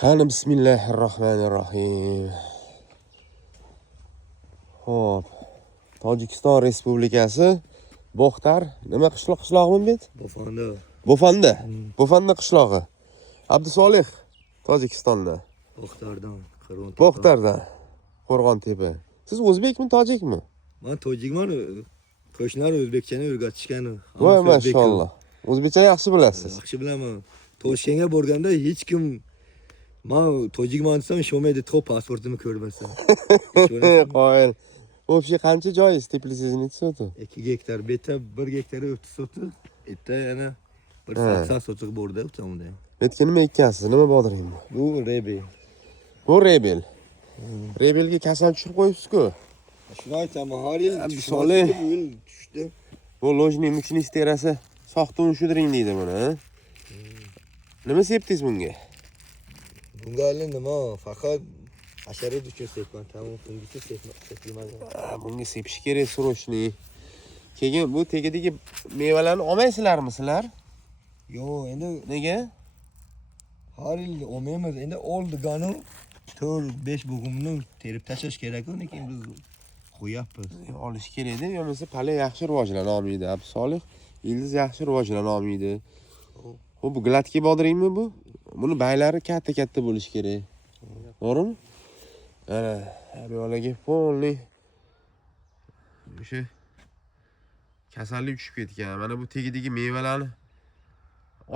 Qani bismillahirrohmanirrohim. Xo'p. Tojikiston Respublikasi Bo'xtar nima qishlog'imi bet? Bo'fonda. Bo'fonda qishlog'i. Abdusolih Tojikistonda. Bo'xtardan. Qo'rg'ontepa. Siz o'zbekmi, tojikmi? Men tojikman. Qo'shnilar o'zbekchani o'rgatishgan. Voy mashalloh. O'zbekcha yaxshi bilasiz. Yaxshi bilaman. Toshkentga borganda hech kim men tojikman desam ishonmaydi, to pasportimni ko'rmasa. Qo'yil. O'pshi qancha joyingiz teplisizni so'ti? 2 gektar, beta 1 gektar o'tib so'ti. Etta yana 180 sotiq borda o'tamda. Betga nima ekkansiz? Nima bodring bu? Bu rebel. Bu rebel. Rebelga kasal tushirib qo'yibsiz-ku. Shuni aytaman, har yil Abdusolih. tushdi. Bu lojning muchnis terasi soxtun shudring deydi buni. Nima sepdingiz bunga? Bunga nima? Faqat hashara uchun sepman. Tamom, bunga sepmayman. Bunga sepish kerak srochni. Keyin bu tegidagi mevalarni olmaysizlarmi sizlar? Yo'q, endi Nega? har yil olmaymiz. Endi oldiganu 4-5 bo'g'imni terib tashlash kerak-ku, lekin biz qo'yapmiz. Olish kerak-da, yo'qsa pala yaxshi rivojlana olmaydi. Abdusolih, ildiz yaxshi rivojlana olmaydi. Xo'p, bu gladki bodringmi bu? Buni baylari katta-katta bo'lish kerak. To'g'rimi? Ana, abiyolarga polni o'sha kasallik tushib ketgan. Mana bu tegidagi mevalarni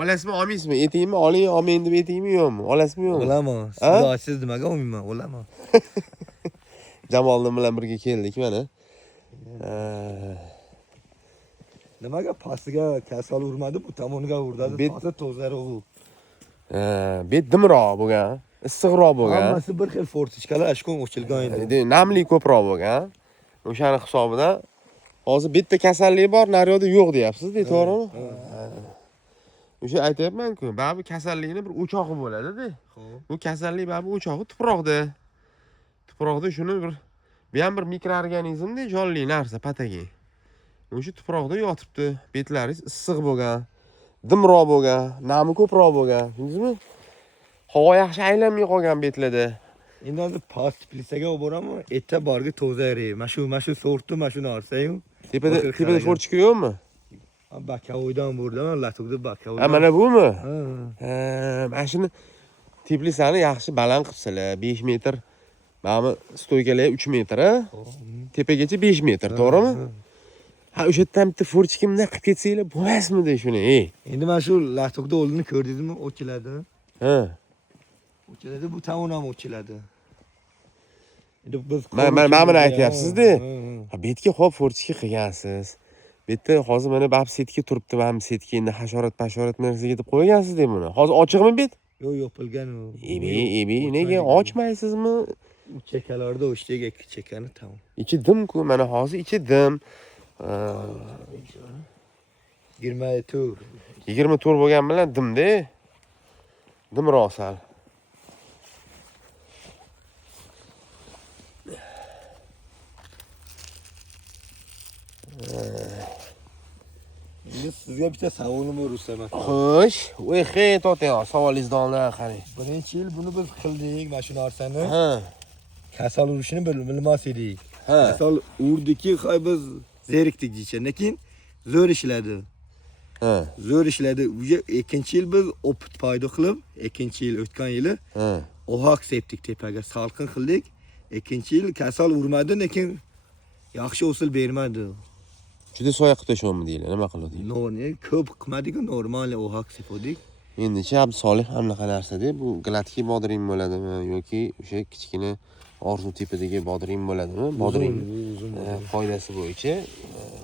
olasizmi, olmaysizmi? Etingmi, oling, olmang deb etingmi, yo'qmi? Olasizmi, yo'qmi? Olaman. Siz ochsiz nimaga olmayman? Olaman. Jamolning bilan birga keldik mana. Nimaga pastiga kasal urmadi, bu tomoniga urdi. Toza u. Bet dimroq bo'lgan, issiqroq bo'lgan. Hammasi bir xil fortichkalar ashkon ochilgan edi. Namlik ko'proq bo'lgan. O'shani hisobidan hozir bitta kasallik bor, naryoqda yo'q deyapsiz-da, to'g'rimi? O'sha aytayapman-ku, baribir kasallikni bir o'chog'i bo'ladi-da. Bu kasallik baribir o'chog'i tuproqda. Tuproqda shuni bu ham bir mikroorganizmda jonli narsa, patagen. O'sha tuproqda yotibdi. Betlaringiz issiq bo'lgan, dimroq bo'lgan, nami ko'proq bo'lgan. Tushundingizmi? Havo yaxshi aylanmay qolgan betlarda. Endi hozir past plisaga olib boraman. Etta borga tozari. Mana shu sortni, mana shu narsa-yu. Tepada forchka yo'qmi? Bakavoydan bordim, latugda bakavoydan. Mana bumi? Mana shuni teplisani yaxshi baland qilibsizlar. 5 metr. Mana stoykalar 3 metr, tepagacha 5 metr, to'g'rimi? Ha, o'sha yerdan bitta forchkimdan qilib ketsanglar bo'lmasmidi shuni? Endi mana shu latugda oldini ko'rdingizmi? Ochiladi. Ochiladi, bu tomon ham ochiladi. Endi biz mana buni aytyapsiz-da. Ha, betga xo'p forchka qilgansiz. Bitta hozir mana bab setga turibdi, mana setga endi hasharot narsaga deb qo'ygansiz-da buni. Hozir ochiqmi bet? Yo'q, yopilgan u. Nega ochmaysizmi? Chekalarda o'shdagi chekani tamom. Ichi dim-ku, mana hozir ichi dim. 24. 24 bo'lgan bilan dimda. Dimroq sal. Sizga bitta savolim bor Rustamat. Xo'sh, voy xey to'tang, savolingizdan qarang. Birinchi yil buni biz qildik, mana shu narsani. Kasal urishini bilmas edik. Kasal urdiki, biz zerikdik deycha, lekin zo'r ishladi. Zo'r ishladi. Ikkinchi yil biz opit paydo qilib, ikkinchi yil o'tgan yili ohak septik tepaga, salqin qildik. Ikkinchi yil kasal urmadi, lekin yaxshi hosil bermadi. Juda soya qilib tashlami deylar, nima qiladi? Ko'p qilmadik, normal ohak sepodik. Endi-chi Abdusolih anaqa narsa-da, bu gladki bodring bo'ladimi yoki o'sha kichkina orzu tipadagi bodring bo'ladimi? Bodring foydasi bo'yicha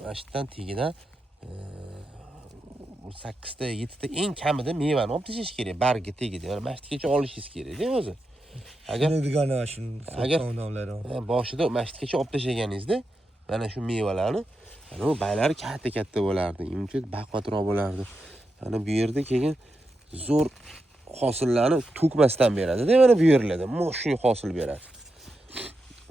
mana shu yerdan tegidan 8 ta, 7 ta eng kamida mevani olib tashlash kerak, bargi tegida. Mana shu yergacha olishingiz kerak-da o'zi. Agar boshida mana shu yergacha olib tashlaganingizda mana shu mevalarni, mana bu baylari katta-katta bo'lardi, uncha baqvatroq bo'lardi. Mana bu yerda keyin zo'r hosillarni to'kmasdan beradi-da, mana bu yerlarda moshni hosil beradi.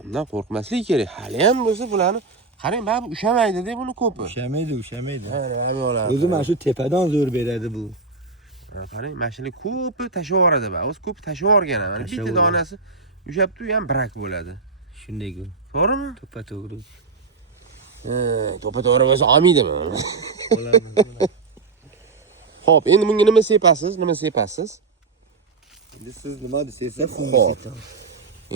Undan qo'rqmaslik kerak. Hali ham bo'lsa bularni qarang, baribir ushamaydi-da buni ko'pi. Ushamaydi. O'zi mana shu tepadan zo'r beradi bu. Qarang, mana shular ko'pi tashlab yuboradi ba. O'zi ko'p tashlab yuborgan. Mana bitta donasi ushabdi, u ham brak bo'ladi. Shunday-ku. To'g'rimi? To'ppa-to'g'ri. To'g'ri bo'lsa olmaydimi? Bo'ladi. Xo'p, endi bunga nima sepasiz? Nima sepasiz? Endi siz nima desangiz, Xo'p.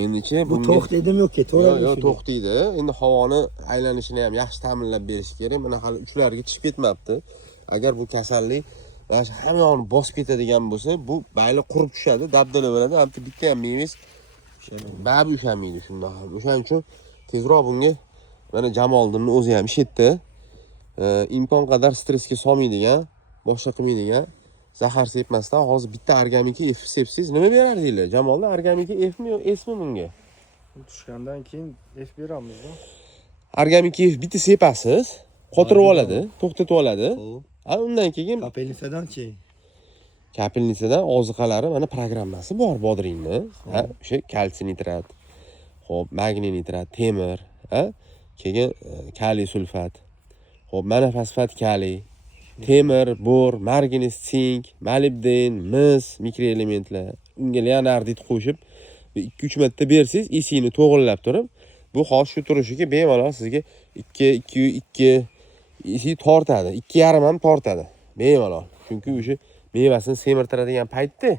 Endichi bu to'q dedim yo'q-ki, to'g'ri. Yo'q, to'xtaydi. Endi havoni aylanishini ham yaxshi ta'minlab berish kerak. Mana hali uchlarga tishib ketmabdi. Agar bu kasallik mana shu hamma yoqni bosib ketadigan bo'lsa, bu bayli qurib tushadi, dabdala bo'ladi. Albatta bitta ham mevangiz babi ushamaydi shundoq ham. O'shaning uchun tezroq bunga mana Jamoliddinning o'zi ham ishitdi. Imkon qadar stressga solmaydigan, boshqa qilmaydigan, zahar sepmasdan hozir bitta organika F sepsiz nima berardinglar? Jamolda organika F mi yo'q S mi bunga? Tushgandan keyin F beramiz-da. Organika F bitta sepasiz, qotirib oladi, to'xtatib oladi. Xo'p. Undan keyin Kapelnisadan-chi? kapelnisadan oziqalari mana programmasi bor bodringni. O'sha kalsiy nitrat, xo'p, magniy nitrat, temir, keyin kaliy sulfat. Xo'p, mana fosfat kaliy, temir, bor, marganis, sink, molibden, mis, mikroelementlar. Unga leonardit qo'shib 2-3 marta bersangiz, isini to'g'irlab turib, bu hozir shu turishiga bemalol sizga 2 isi tortadi. 2,5 ham tortadi. Bemalol. Chunki o'sha mevasini semirtiradigan paytda.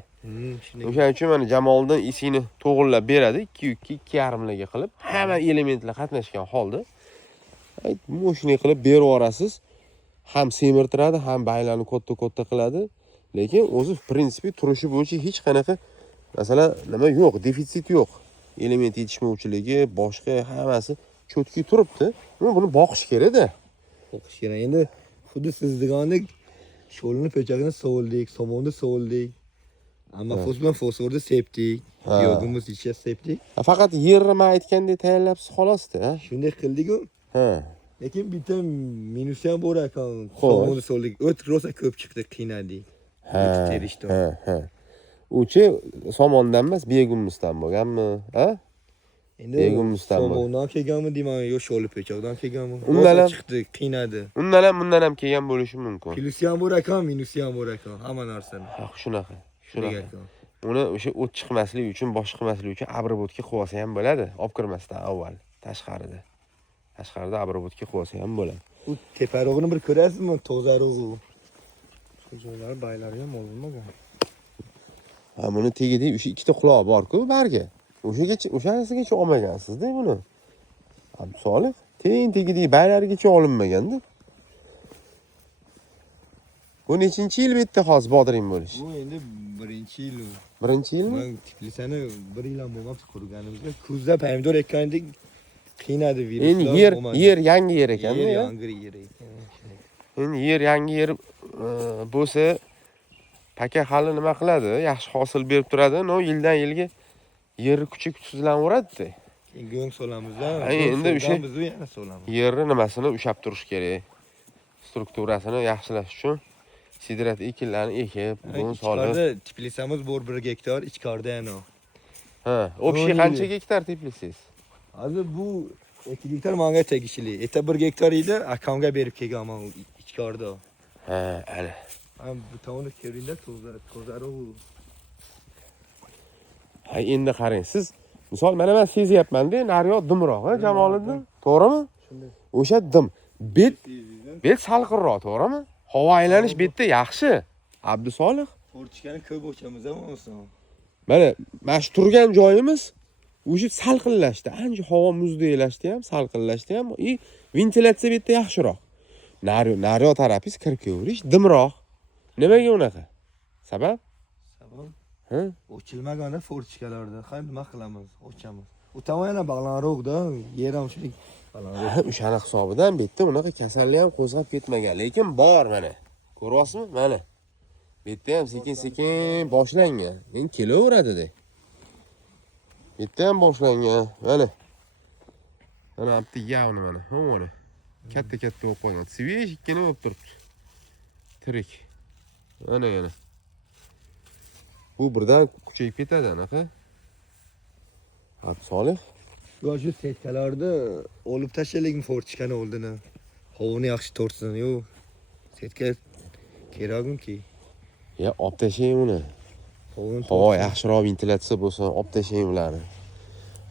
Shunday. O'shaning uchun mana Jamoliddin isini to'g'irlab beradi. 2,5 larga qilib, hamma elementlar qatnashgan holda. Shunday qilib berib yuborasiz. Ham semirtiradi, ham baylarni katta qiladi. Lekin o'zi prinsipi turishi bo'yicha hech qanaqa masalan nima yo'q, defitsit yo'q. Element yetishmovchiligi, boshqa hammasi cho'tki turibdi. Buni boqish kerak-da. O'qish kerak. Endi xuddi siz degandek sho'lni po'chagini sovuldik, somonni sovuldik. Amma bilan fosforni sepdik. Yog'imiz ichiga sepdik. Faqat yerni men aytgandek tayyorlabsiz xolos-da. Shunday qildik-ku. Ha. Lekin bitta minusi ham bor ekan. Somonni sovuldik. O't rosa ko'p chiqdi, qiynadik. Terishdi. Ha. Uchi somondan emas, begumusdan bo'lganmi? Ha? Endi begumusdan bo'lgan. somondan kelganmi deyman, yo sho'li po'chakdan kelganmi? Undan ham chiqdi, qiynadi. Bundan ham kelgan bo'lishi mumkin. Plusi ham bor ekan, minusi ham bor ekan. Hamma narsani. Ha, shunaqa. Uni o'sha o't chiqmasligi uchun, boshqa qilmasligi uchun abrobotga qo'yib olsa ham bo'ladi, olib kirmasdan avval tashqarida. Tashqarida abrobotga qo'yib olsa ham bo'ladi. Bu teparog'ini bir ko'rasizmi? Tozarog'i. Shu joylari baylari ham olmagan. Ha, buni tegida o'sha ikkita quloq bor-ku barga. O'shanisigacha olmagansiz-da buni. Solih, tegidagi baylarigacha olinmaganda. Bu nechinchi yil bitta hozir bodring bo'lish? Bu endi birinchi yil. Birinchi yilmi? Men Tiflisani 1 yil ham bo'lmabdi qurganimizda. Kuzda pomidor ekkandik, qiynadi viruslar. Endi yer yangi yer ekan-da. Yangi yer ekan. Endi yer yangi yer bo'lsa paka hali nima qiladi? Yaxshi hosil berib turadi. No yildan yilga yer kuchsizlanaveradi-da. Keyin go'ng solamiz-da. Endi o'sha biz yana solamiz. yerni nimasini ushab turish kerak. Strukturasini yaxshilash uchun sidrat ekinlarni ekib, buni solib. Tiflisamiz bor 1 gektar, ichkarida yana. Ha, общий qancha gektar teplisiz? Hozir bu 2 gektar menga tegishli. Eta 1 gektar edi, akamga berib kelganman ichkarida. Ha, ana. Ham bu tavonni ko'ringda tozarov. Ha, endi qarang, siz misol mana men sezyapman-da, nariyoq dimroq, Jamoliddin. To'g'rimi? Shunday. O'sha dim. Bet salqinroq, to'g'rimi? Havo aylanish betda yaxshi. Abdusolih. Fortichkani ko'p o'chamiz ham olsin. Mana shu turgan joyimiz o'sha salqinlashdi. Ancha havo muzdaylashdi ham, salqinlashdi ham. Ventilyatsiya betda yaxshiroq. Nariyoq tarafingiz kirkaverish dimroq. Nimaga unaqa? Sabab? Ha? Ochilmaganda fortichkalarda qanday nima qilamiz? Ochamiz. U tomon yana balandroqda, yer ham shunday balandroq. O'shani hisobidan betda unaqa kasallik ham qo'zg'ab ketmagan, lekin bor mana. Ko'ryapsizmi? Mana. Betda ham sekin-sekin boshlangan. Endi kelaveradi-da. Betda ham boshlangan. Mana. Mana bitta yavni mana. Mana. Katta bo'lib qolgan. Svesh ikkina bo'lib turibdi. Tirik. Mana yana. Bu birdan kuchayib ketadi anaqa. Solih. Shu setkalarda olib tashlaylikmi fortichkani oldini? Havoni yaxshi tortsin, yo. Setka kerakmi-ki? Ya, olib tashlang uni. Havo yaxshiroq ventilyatsiya bo'lsin, olib tashlang ularni.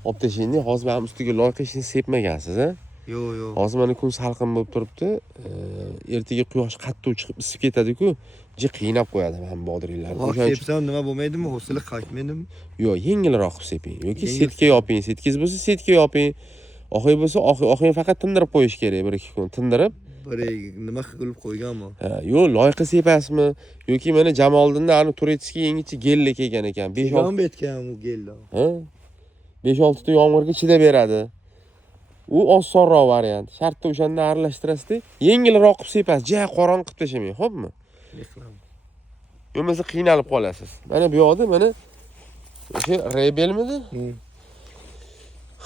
Olib tashlangda, hozir men ustiga loyqa ishini sepmagansiz, a? Yo'q. Hozir mana kun salqin bo'lib turibdi. Ertaga quyosh qattiq chiqib isib ketadi-ku, qiynab qo'yadi ham bodringlarni. O'shaning sepsam nima bo'lmaydimi? Ho'sili qaytmaydimi? Yo'q, yengilroq qilib seping. Yoki setka yoping. Setkingiz bo'lsa setka yoping. Oxir bo'lsa, oxir faqat tindirib qo'yish kerak 1-2 kun. Tindirib, Nima qilib qo'yganmi? yo'q, loyqa sepasizmi? Yoki mana Jamoliddinda ani Turetskiy yangicha gelli kelgan ekan. 5-6 betgan u gellar. Ha? 5-6 ta yomg'irga chidab beradi. U osonroq variant. Shartda o'shanda aralashtirasizda, yengilroq qilib sepasiz. Qorong'i qilib tashamang, xo'pmi? Bo'lmasa qiynalib qolasiz. Mana bu yoqda mana o'sha rebelmidi?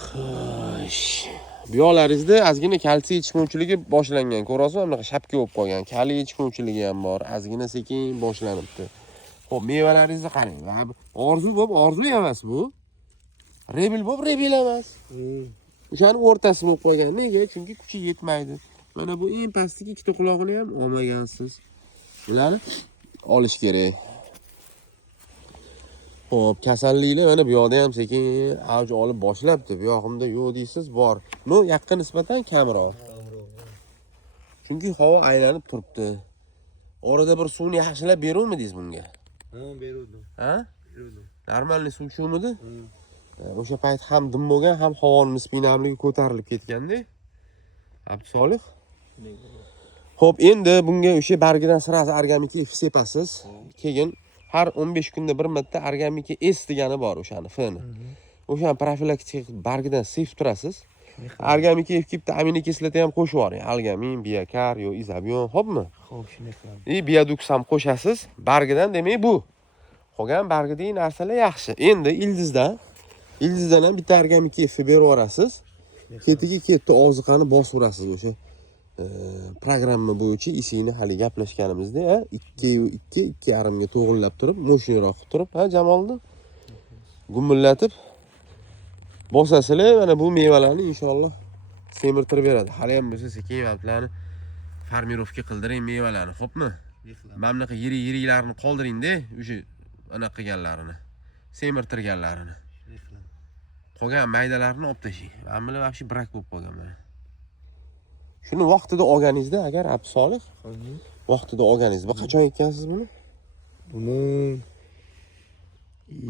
Xo'sh. Bu yoqlaringizda ozgina kalsiy yetishmovchiligi boshlangan. Ko'rasizmi? Bunaqa shapka bo'lib qolgan. Kaliy yetishmovchiligi ham bor. Ozgina sekin boshlanibdi. Xo'p, mevalaringizni qarang. Orzu bo'lib, orzu emas bu. Rebel bo'lib, rebel emas. O'shani o'rtasi bo'lib qolgan. Nega? Chunki kuchi yetmaydi. Mana bu eng pastdagi ikkita quloqini ham olmagansiz. Bularni olish kerak. Xo'p, kasalliklar mana bu yoqda ham sekin avj olib boshlabdi. Bu yoqimda yo'q deysiz, bor. No, yaqqa nisbatan kamroq. Chunki havo aylanib turibdi. Orada bir suvni yaxshilab beruvmidingiz bunga? Ha, beruvdim. Ha? Beruvdim. Normalniy suv shumidi? O'sha payt ham dim bo'lgan, ham havoning nisbiy namligi ko'tarilib ketganda. Abdusolih. Xo'p, endi bunga o'sha bargidan sirasi organika F sepasiz. Keyin har 15 kunda bir marta organika S degani bor o'shani F-ni. O'shani profilaktik bargidan sepib turasiz. Organika F bitta aminokislota ham qo'shib yuboring. Algamin, biokar yo izobion, xo'pmi? Xo'p, shunday qilamiz. Biodux ham qo'shasiz. Bargidan demak bu. Qolgan bargidagi narsalar yaxshi. Endi ildizdan ham bitta organika F berib yuborasiz. Ketiga ketdi oziqani bosib urasiz o'sha. Programma bo'yicha isingni hali gaplashganimizda 2.5 ga to'g'irlab turib, mo'shinroq qilib turib, ha Jamoliddin? Gumillatib bosasizlar, mana bu mevalarni inshaalloh semirtirib beradi. Hali ham bo'lsa sekin vaqtlarni farmirovka qildiring mevalarni, xo'pmi? Mana bunaqa yiri-yirilarni qoldiring-da, o'sha anaqa qilganlarini, semirtirganlarini. Qolgan maydalarni olib tashlang. Mana bular vaqti brak bo'lib qolgan mana. Shuni vaqtida olganingizda agar Abdusolih, vaqtida olganingizda qachon ekkansiz buni? Buni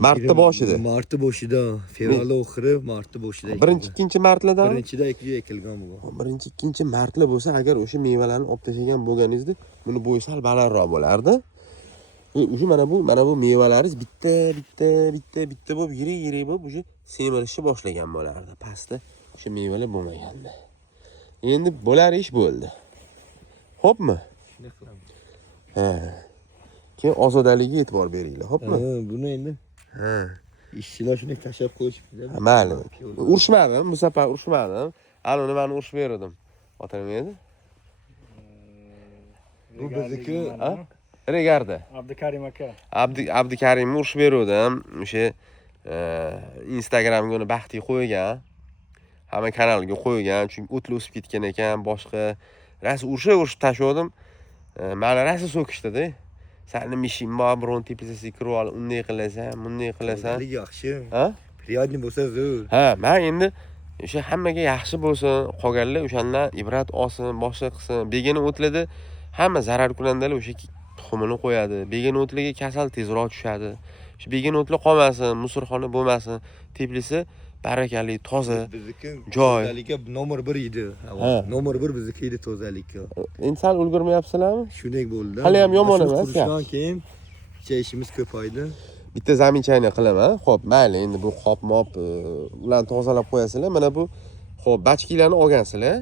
martda boshida. Martda boshida, fevral oxiri, martda boshida. Birinchi, ikkinchi martlardan? Birinchida ekilgan bu. Birinchi, ikkinchi martlar bo'lsa, agar o'sha mevalarni olib tashlagan bo'lganingizda, buni bo'yi sal balandroq bo'lardi. O'sha mana bu mevalaringiz bitta bo'lib, yirik bo'lib, o'sha semirishni boshlagan bo'lardi. Pastda o'sha mevalar bo'lmaganda. Endi bo'lar ish bo'ldi. Xo'pmi? Shunday qilamiz. Ha. Keyin ozodaligiga e'tibor beringlar, xo'pmi? Buni endi ishchilar shunday tashab qo'yishibdi. Mayli. Urishmadim, bu safar urishmadim. Ana nimani urishib berdim. Ota nima edi? Bu bizniki, Regarda. Abdukarim aka. Abdukarimni urishib berdim. O'sha Instagramga uni baxtiga qo'ygan. Hamma kanalga qo'ygan, chunki o'tli o'sib ketgan ekan, boshqa ras urishib tashladim. Meni rasa so'kishdi-da. Sani mishing bor, biron tepasiga kirib olib, unday qilasan, bunday qilasan. Yaxshi. Ha? Priyodniy bo'lsa zo'r. Ha, men endi o'sha hammaga yaxshi bo'lsin, qolganlar o'shandan ibrat olsin, boshqa qilsin. Begona o'tlarda hamma zarar kunandalar o'sha tuxumini qo'yadi. Begona o'tlarga kasal tezroq tushadi. Shu begona o'tlar qolmasin, musorxona bo'lmasin, teplisi barakali, toza. Bizniki joy. Tozaligi nomor 1 edi. Nomor 1 bizniki edi tozaligi. Endi sal ulgurmayapsizlarmi? Shunday bo'ldi. Hali ham yomon emas. Shundan keyin ishimiz ko'paydi. Bitta zaminchayni qilaman. Xo'p, mayli, endi bu qop-mop ularni tozalab qo'yasizlar. Mana bu xo'p, bachkilarni olgansizlar.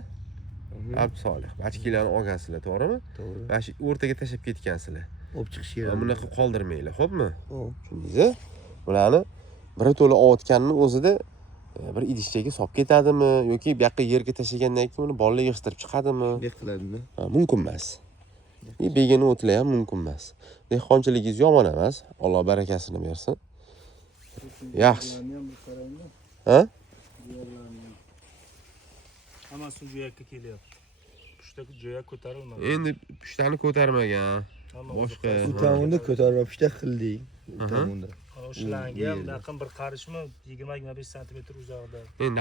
Abdusolih, bachkilarni olgansizlar, to'g'rimi? To'g'ri. Mana shu o'rtaga tashab ketgansizlar. Olib chiqish kerak. Bunaqa qoldirmanglar, xo'pmi? Xo'p. Tushundingizmi? Bularni biri to'la ovotganning o'zida bir idishchaga solib ketadimi yoki bu yoqqa yerga tashlagandan keyin uni bolalar yig'ishtirib chiqadimi? Shunday qiladimi? Mumkin emas. Begona o'tlar ham mumkin emas. Dehqonchiligingiz yomon emas. Alloh barakasini bersin. Yaxshi. Ha? Hammasi jo'yakka kelyapti. Pushtaki jo'yak ko'tarilmadi. Endi pushtani ko'tarmagan. boshqa. Bu tomonda ko'tarmapishda qildik. Bu tomonda. O'shalarga ham yaqin bir qarishmi 20-25 sm uzoqda. Endi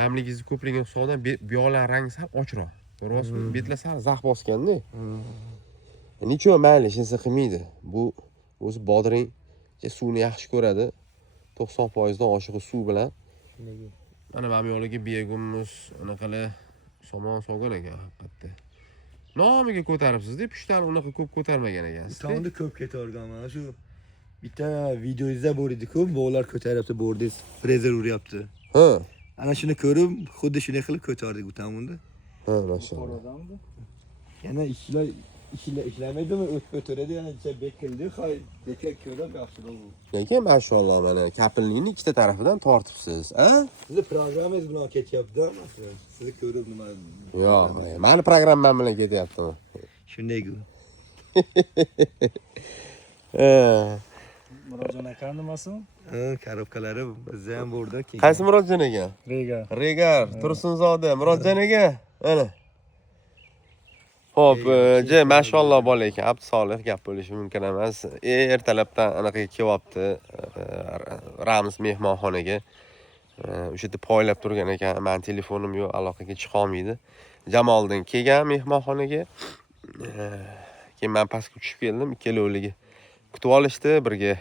namligingiz ko'pligiga hisobidan bu yoqlar rangi sal ochroq. Ko'ryapsizmi? Betlar sal zax bosganda. Necha mayli, hech qilmaydi. Bu o'zi bodring suvni yaxshi ko'radi. 90% dan oshig'i suv bilan. Mana bu yo'liga begummiz, anaqalar somon solgan ekan haqiqatda. Nomiga ko'taribsiz-da, pushtani unaqa ko'p ko'tarmagan ekansiz. Tomonda ko'p ketargan mana shu bitta videoyizda bor edi-ku, bog'lar ko'taryapti, bordiz, frezer uryapti. Ha. Ana shuni ko'rib, xuddi shunday qilib ko'tardik bu tomonda. Ha, maşallah. Yana ishlamaydimi? O'tadi, yana bekildi, bekak ko'rib yaxshi bo'ldi. Lekin maşallah mana kapillikning ikkita tarafidan tortibsiz, ha? Sizni programmangiz bilan ketyapti, masalan. Sizni ko'rib nima? Yo'q, meni programmam bilan ketyaptimi? Shunday-ku. Murodjon aka nimasi? Korobkalari bizda ham borda. Qaysi Murodjon aka? Regar, Tursunzoda, Murodjon aka. Mana. Xo'p, mashallah bola ekan, Abdusolih gap bo'lishi mumkin emas. Ertalabdan anaqa kelyapti, Rams mehmonxonaga. O'sha yerda poylab turgan ekan, men telefonim yo'q, aloqaga chiqa olmaydi. Jamoliddin kelgan mehmonxonaga. Keyin men pastga tushib keldim, ikkalovligi kutib olishdi, birga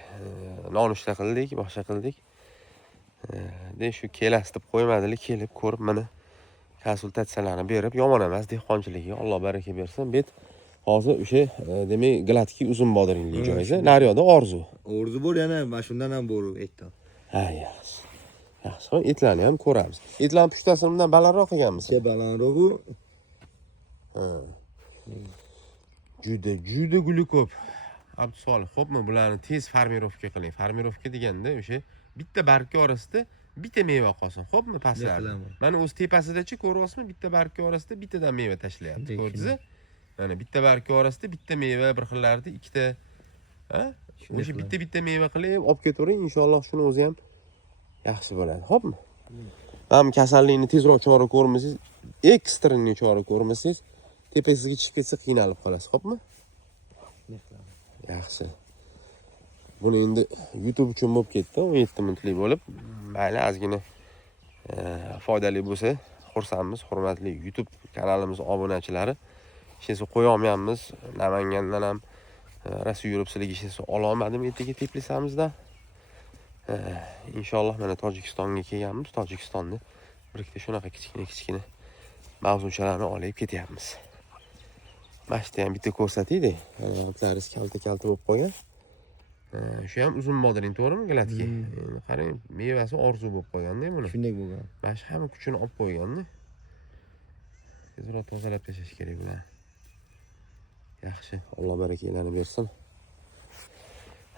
nonushta qildik, boshqa qildik. Shu kelasiz deb qo'ymadilar, kelib ko'rib mana konsultatsiyalarni berib, yomon emas dehqonchiligiga Alloh baraka bersin. Bet hozir o'sha demak gladki uzun bodringli joyda, naryoqda orzu. Orzu bor yana, mana shundan ham bor aytdim. Ha, yaxshi. Yaxshi, etlarni ham ko'ramiz. Etlarni pushtasini bundan balandroq qilganmiz. Balandroq-u. Ha. Juda guli ko'p. Abdusolih, xo'pmi, bularni tez farmirovka qiling. Farmirovka deganda o'sha bitta bargka orasida bitta meva qolsin, xo'pmi, pastlarida. Mana o'z tepasida-chi ko'ryapsizmi, bitta bargka orasida bittadan meva tashlayapti. Ko'rdingizmi? Mana bitta bargka orasida bitta meva, bir xillarida ikkita, ha? O'sha bitta meva qilib olib ketavering, inshaalloh shuni o'zi ham yaxshi bo'ladi, xo'pmi? Ham kasallikni tezroq chora ko'rmasangiz, ekstreniy chora ko'rmasangiz, tepangizga chiqib ketsa qiynalib qolasiz, xo'pmi? Yaxshi. Buni endi YouTube uchun bo'lib ketdi, 17 minutlik bo'lib, mayli ozgina foydali bo'lsa, xursandmiz, hurmatli YouTube kanalimiz obunachilari. Hech qo'ya olmayapmiz. Namangandan ham Rossiya yurib sizlarga hech ololmadim ertaga Teplisamizdan. Inshaalloh mana Tojikistonga kelganmiz. Tojikistonni bir ikkita shunaqa kichkina mavzuchalarni olib ketyapmiz. Mashta ham bitta ko'rsataylik. Otlaringiz kalta bo'lib qolgan. Shu ham uzun bodring, to'g'rimi, gladki? Qarang, mevasi orzu bo'lib qolganda buni. Shunday bo'lgan. Mana shu hamma kuchini olib qo'yganda. Tezroq tozalab tashlash kerak bular. Yaxshi, Alloh barakalarni bersin.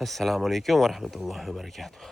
Assalomu alaykum va rahmatullohi va barakatuh.